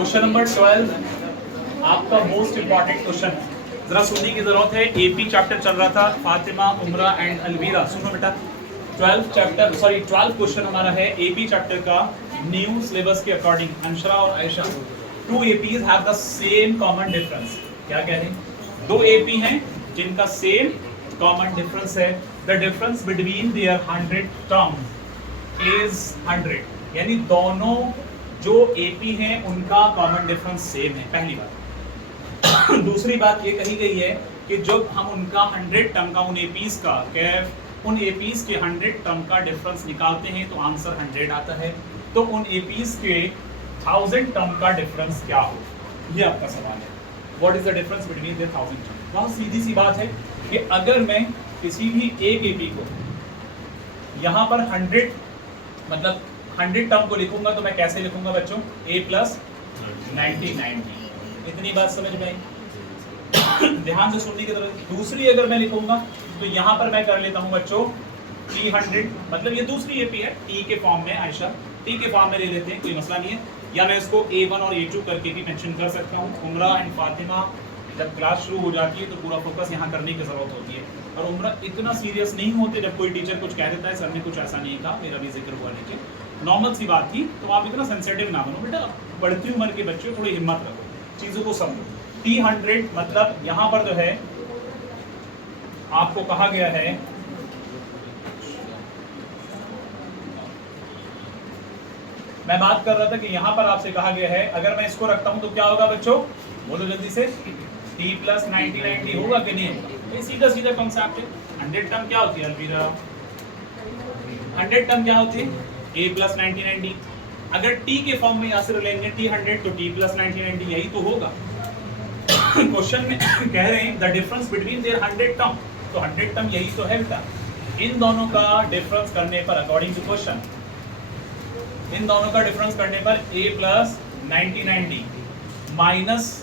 Question number 12 आपका most important question है, जरा सुनने की जरूरत है। एपी चैप्टर चल रहा था, फातिमा, उमरा एंड अलवीरा। सुनो बेटा, 12 क्वेश्चन हमारा है एपी चैप्टर का। न्यू सिलेबस के अकॉर्डिंग अंशरा और Ayesha, 2 APs have the same common difference. क्या कह रहे हैं? 2 एपी हैं जिनका सेम कॉमन डिफरेंस है। The difference between their 100 term is 100, यानी दोनों जो एपी हैं उनका कॉमन डिफरेंस सेम है, पहली बात। दूसरी बात ये कही गई है कि जब हम उनका 100 टर्म का उन एपीज का उन एपीज के 100 टर्म का डिफरेंस निकालते हैं तो आंसर 100 आता है। तो उन एपीज के 1000 टर्म का डिफरेंस क्या हो, ये आपका सवाल है। What is the difference between their 1000 term? बहुत सीधी सी बात है कि अगर मैं किसी भी एक एपी को यहाँ पर 100 मतलब 100 टर्म को लिखूंगा तो मैं कैसे लिखूंगा बच्चों? a plus 90। इतनी बात समझ में आई? ध्यान से सुनने की तरफ। दूसरी अगर मैं लिखूंगा तो यहाँ पर मैं कर लेता हूँ बच्चों 300, मतलब ये दूसरी एपी है, टी के फॉर्म में। आयशा टी के फॉर्म में ले लेते हैं, कोई मसला नहीं है। या मैं इसको a1 और a2 करके भी मेंशन कर सकता हूँ। उमरा एंड फातिमा जब क्लास शुरू हो जाती है तो पूरा फोकस यहाँ करने की जरूरत होती है। और उमरा इतना सीरियस नहीं होते जब कोई टीचर कुछ कह देता है, सर ने कुछ ऐसा नहीं कहा, मेरा भी जिक्र हुआ, लेकिन नॉर्मल सी बात थी। तो आप इतना सेंसिटिव ना बनो बेटा, बढ़ती उम्र के बच्चे थोड़ी हिम्मत रखो, चीज़ों को समझो। 300 मतलब यहाँ पर जो है आपको कहा गया है मैं बात कर रहा था कि यहाँ पर आपसे कहा गया है अगर मैं इसको रखता हूँ तो क्या होगा बच्चों? बोलो जल्दी से। t प्लस 90 होगा कि नहीं होगा? ये सीधा सीधा कॉन्सेप्ट है। 100 टर्म क्या होती है अलवीरा? 100 टर्म क्या होती है? a plus 90। अगर t के फॉर्म में यहाँ से लेंगे t100 तो t प्लस 90, यही तो होगा। क्वेश्चन में कह रहे हैं the difference between their 100 term, तो 100 टर्म यही तो है बेटा। इन दोनों का डिफरेंस करने पर अकॉर्डिंग टू क्वेश्चन, इन दोनों का डिफरेंस करने पर a plus 90 minus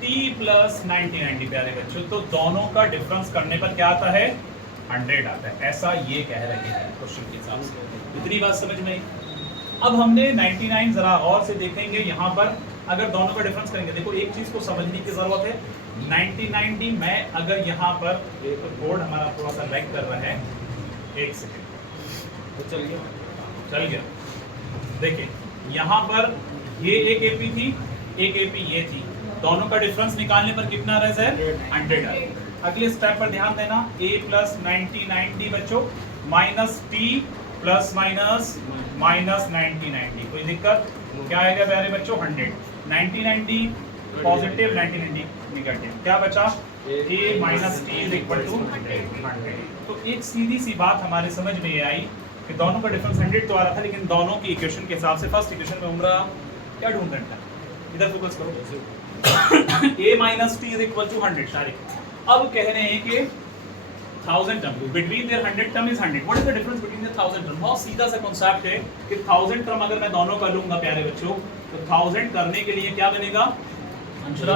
t plus 90 प्यारे बच्चों, तो दोनों का डिफरेंस करने पर क्या आता है? 100 आता है। ऐसा ये कह रहे हैं क्वेश्चन के हिसाब से। इतनी बात समझ में आई? अब हमने 99 जरा और से देखेंगे। यहाँ पर अगर दोनों का डिफरेंस करेंगे, देखो एक चीज को समझने की जरूरत है। 90 मैं अगर यहाँ पर बोर्ड हमारा थोड़ा सा लैग कर रहा है, एक सेकेंड, तो चल गया। देखिए यहाँ पर ये एक एपी थी, एक एपी ये थी, दोनों का डिफरेंस निकालने पर कितना रह जाए? 100 आए। अगले स्टेप पर ध्यान देना, a प्लस 90 बच्चों माइनस t प्लस माइनस 90। कोई दिक्कत? क्या आएगा प्यारे बच्चों? 100। 90 पॉजिटिव, 90 निगेटिव, क्या बचा? a minus T is equal to 100। तो एक सीधी सी बात हमारे समझ में ये आई कि दोनों का डिफरेंस 100 तो आ रहा था, लेकिन दोनों की इक्वेशन के हिसाब से फर्स्ट इक्वेशन में उमरा क्या ढूंढ रहा था? इधर फोकस करो। a minus T is equal to 100 सारे। अब कह रहे हैं कि 1000 term between their 100 term is 100। What is the difference between their 1000 term? बहुत सीधा सा कॉन्सेप्ट है कि 1000 टर्म अगर मैं दोनों का लूंगा प्यारे बच्चों तो 1000 करने के लिए क्या बनेगा? अंशरा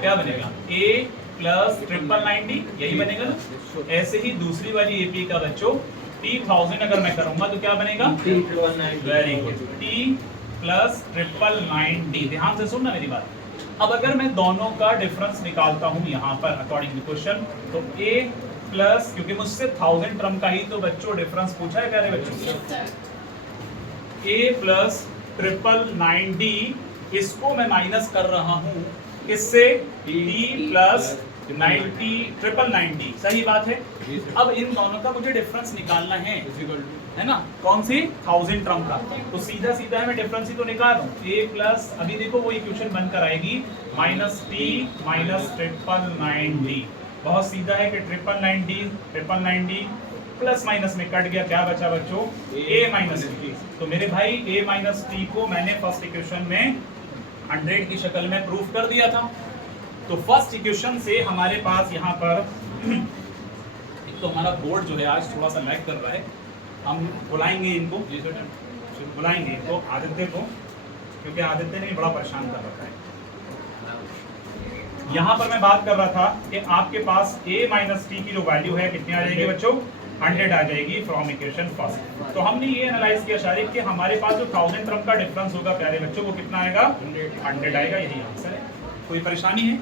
क्या बनेगा? a प्लस 90, यही बनेगा ना। ऐसे ही दूसरी वाली एपी का बच्चों t1000 अगर मैं करूंगा तो क्या बनेगा? Very good, t plus 999। ध्यान से सुनना मेरी बात। अब अगर मैं दोनों का डिफरेंस निकालता हूं यहाँ पर अकॉर्डिंग टू क्वेश्चन, तो a प्लस, क्योंकि मुझसे 1000 टर्म का ही तो बच्चों डिफरेंस पूछा है प्यारे बच्चों, a प्लस 999, इसको मैं माइनस कर रहा हूँ किससे? t plus 990। सही बात है। अब इन दोनों का मुझे डिफरेंस निकालना है ना? कौन सी? 1000 टर्म का। तो सीधा सीधा है, मैं डिफरेंस ही तो निकाल रहा हूँ। a प्लस, अभी देखो वो इक्वेशन बनकर आएगी माइनस t माइनस 999। बहुत सीधा है कि 999 प्लस माइनस में कट गया, क्या बचा बच्चों? a minus T. तो मेरे भाई a माइनस टी को मैंने फर्स्ट इक्वेशन में 100 की शक्ल में प्रूफ कर दिया था। तो फर्स्ट इक्वेशन से हमारे पास यहाँ पर एक तो हमारा बोर्ड जो है आज थोड़ा सा लैग कर रहा है, हम बुलाएंगे इनको, बुलाएंगे इनको, आदित्य को, क्योंकि आदित्य ने बड़ा परेशान कर रखा है। यहाँ पर मैं बात कर रहा था कि आपके पास a माइनस टी की जो वैल्यू है कितनी आ जाएगी बच्चों? 100 आ जाएगी फ्रॉम इक्वेशन फर्स्ट। तो हमने ये एनालाइज किया शारिक कि हमारे पास जो 1000 टर्म का डिफरेंस होगा प्यारे बच्चों वो कितना आएगा, 100 आएगा। यही आंसर है। कोई परेशानी है?